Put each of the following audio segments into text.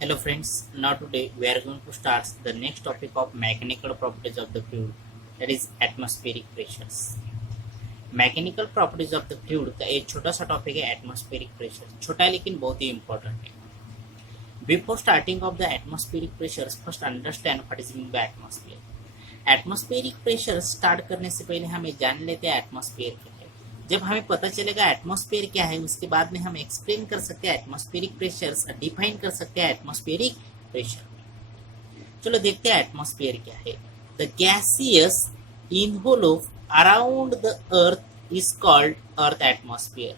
Hello friends, now today we are going to start the next topic of mechanical properties of the fluid, that is atmospheric pressures. Mechanical properties of the fluid का एक छोटा सा टॉपिक है atmospheric pressure. छोटा है लेकिन बहुत ही इंपॉर्टेंट है। Before starting of the atmospheric pressures first understand what is mean by atmosphere. Atmospheric pressure start करने से पहले हमें जान लेते हैं एटमॉस्फेयर क्या है। जब हमें पता चलेगा एटमॉस्फेयर क्या है, उसके बाद में हम एक्सप्लेन कर सकते हैं एटमॉस्फेरिक प्रेशर्स, डिफाइन कर सकते हैं एटमॉस्फेरिक प्रेशर। चलो देखते हैं एटमॉस्फेयर क्या है। The gaseous involve around the earth is called earth atmosphere.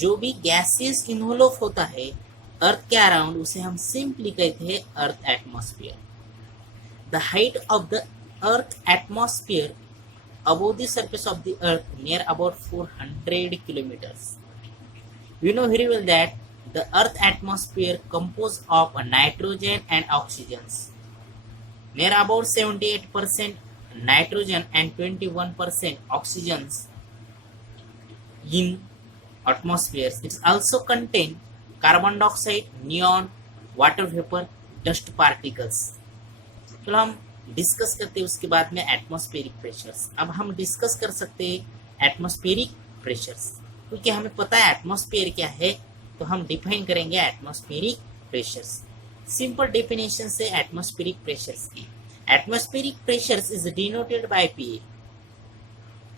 जो भी गैसियस इन्वोल्व होता है अर्थ के अराउंड, उसे हम सिंपली कहते हैं earth atmosphere. The height of the earth atmosphere above the surface of the earth near about 400 kilometers. We know very well that the earth atmosphere composed of nitrogen and oxygens. Near about 78% nitrogen and 21% oxygens in atmospheres. It also contain carbon dioxide, neon, water vapor, dust particles. चलो हम डिस्कस करते हैं उसके बाद में atmospheric pressures. अब हम डिस्कस कर सकते हैं एटमॉस्फेरिक प्रेशर्स, क्योंकि हमें पता है एटमॉस्फेयर क्या है, तो हम डिफाइन करेंगे एटमॉस्फेरिक प्रेशर्स। सिंपल डेफिनेशन से एटमॉस्फेरिक प्रेशर्स की, atmospheric pressures is denoted by P A.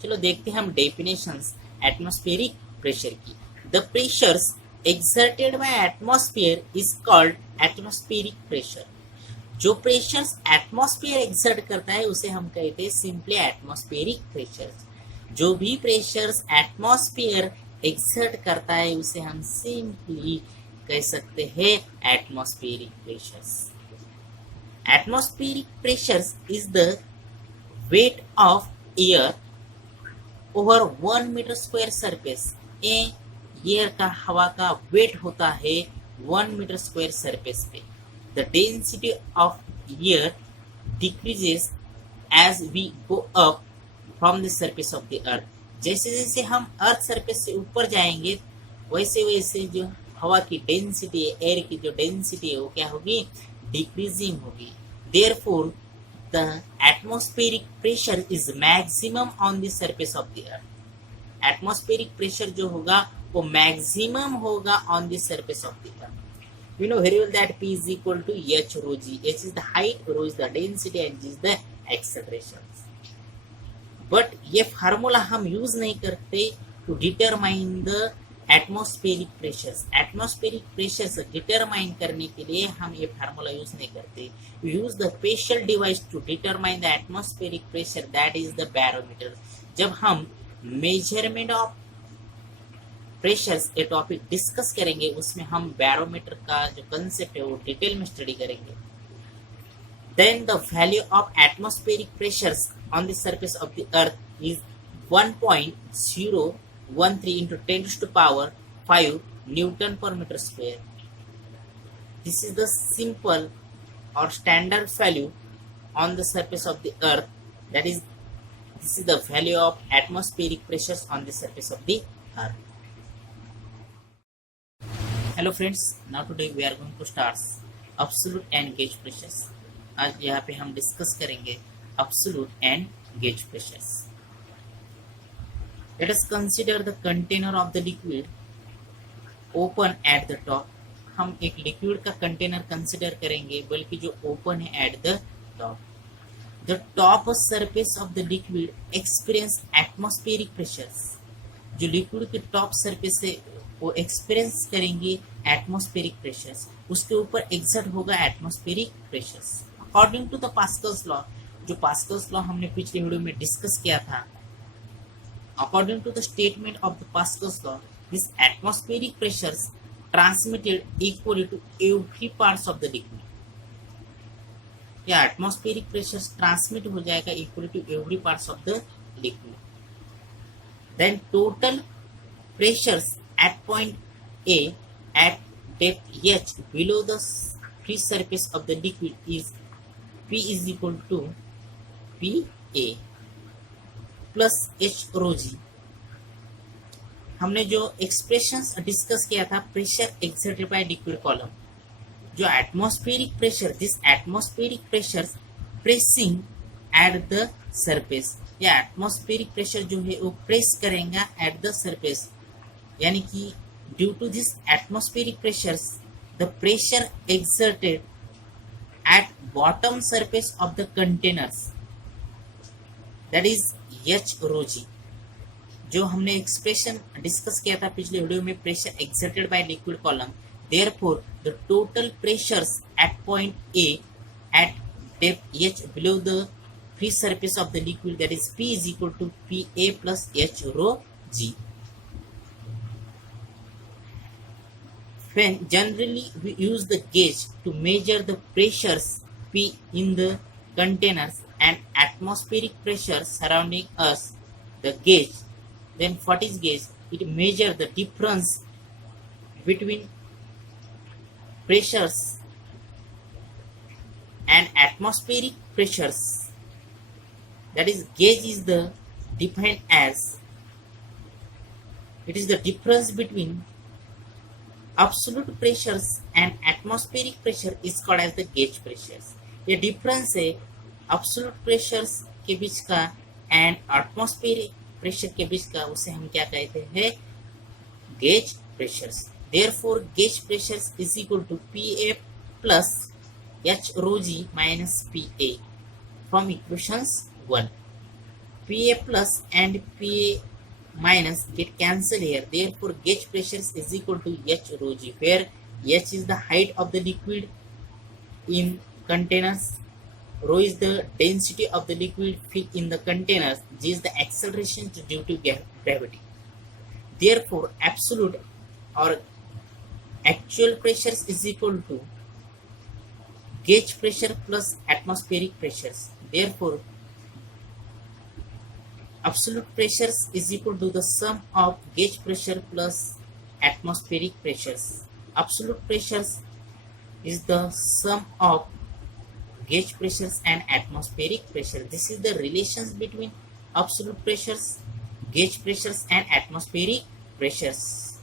चलो देखते हैं हम डेफिनेशंस एटमॉस्फेरिक प्रेशर की। The pressures exerted by atmosphere is called atmospheric pressure. जो प्रेशर्स एटमॉस्फेयर एक्सर्ट करता है उसे हम कहते हैं सिंपली एटमॉस्फेरिक प्रेशर्स। जो भी प्रेशर्स एटमॉस्फेयर एक्सर्ट करता है उसे हम सिंपली कह सकते हैं atmospheric pressures. Atmospheric pressures is the weight of air over 1 metre square surface. Air का, हवा का वेट होता है 1 मीटर स्क्वायर सरफेस पे। The density of air decreases as we go up from the surface of the earth. जैसे जैसे हम earth surface से ऊपर जाएंगे वैसे वैसे जो हवा की डेंसिटी है, एयर की जो डेंसिटी है वो क्या होगी, डिक्रीजिंग होगी। Therefore, the atmospheric pressure is maximum on the surface of the earth. Atmospheric pressure जो होगा वो मैक्सिमम होगा on the surface of the earth. We know very well that P is equal to H rho G. H is the height, rho is the density and G is the acceleration. But ये formula हम use नहीं करते to determine the atmospheric pressures. Atmospheric pressures determine करने के लिए हम ये formula use नहीं करते। We use the special device to determine the atmospheric pressure, that is the barometer. जब हम मेजरमेंट ऑफ प्रेशर्स ये टॉपिक डिस्कस करेंगे उसमें हम बैरोमीटर का जो कंसेप्ट है वो डिटेल में स्टडी करेंगे। Then the value of atmospheric pressures on the surface of the earth is 1.013 into 10⁵ newton per metre square. This is the simple और standard value on the surface of the earth, that is this is the value of atmospheric pressures on the surface of the earth. Hello friends, now today we are going to start absolute and gauge pressures. आज यहाँ पे हम डिस्कस करेंगे absolute and gauge pressures. Let us consider the container of the liquid open at the top. हम एक लिक्विड का container consider करेंगे बल्कि जो ओपन है at the top. The top surface of the liquid experience atmospheric pressures. जो लिक्विड के टॉप सरफेस है वो एक्सपीरियंस करेंगे एटमॉस्फेरिक प्रेशर्स, उसके ऊपर एक्सर्ट होगा atmospheric pressures according to the Pascal's law. जो पास्कल्स लॉ हमने पिछले वीडियो में डिस्कस किया था, according to the statement of the Pascal's law, this atmospheric pressures transmitted equally to every parts of the liquid. या atmospheric pressures transmit हो जाएगा equally to every parts of the liquid. Then total pressures at point A at depth h below the free surface of the liquid is P is equal to PA plus H rho G। हमने जो expressions discuss किया था pressure exerted by liquid column, जो atmospheric pressure, this atmospheric pressure pressing at the surface, या atmospheric pressure जो है वो प्रेस करेगा एट द सरफेस, यानी कि due to this atmospheric pressures the pressure exerted at bottom surface of the containers, that is H rho g, जो हमने expression discuss किया था पिछले वीडियो में, pressure exerted by liquid column, therefore the total pressures at point A at depth H below the free surface of the liquid, that is P is equal to PA plus H rho g. When generally we use the gauge to measure the pressures P in the containers and atmospheric pressure surrounding us, the gauge, then what is gauge? It measures the difference between pressures and atmospheric pressures. That is, gauge is the defined as, it is the difference between absolute pressures and atmospheric pressure is called as the gauge pressures. ये डिफरेंस है absolute pressures के बीच का and atmospheric pressure के बीच का, उसे हम क्या कहते हैं? gauge pressures. Therefore gauge pressures is equal to PA plus H rho g minus PA from equations 1. PA plus and PA minus get cancelled here, therefore gauge pressures is equal to H rho g, where H is the height of the liquid in containers, rho is the density of the liquid filled in the containers, g is the acceleration due to gravity. Therefore absolute or actual pressures is equal to gauge pressure plus atmospheric pressures. Therefore absolute pressures is equal to the sum of gauge pressure plus atmospheric pressures. Absolute pressures is the sum of gauge pressures and atmospheric pressure. This is the relations between absolute pressures, gauge pressures and atmospheric pressures.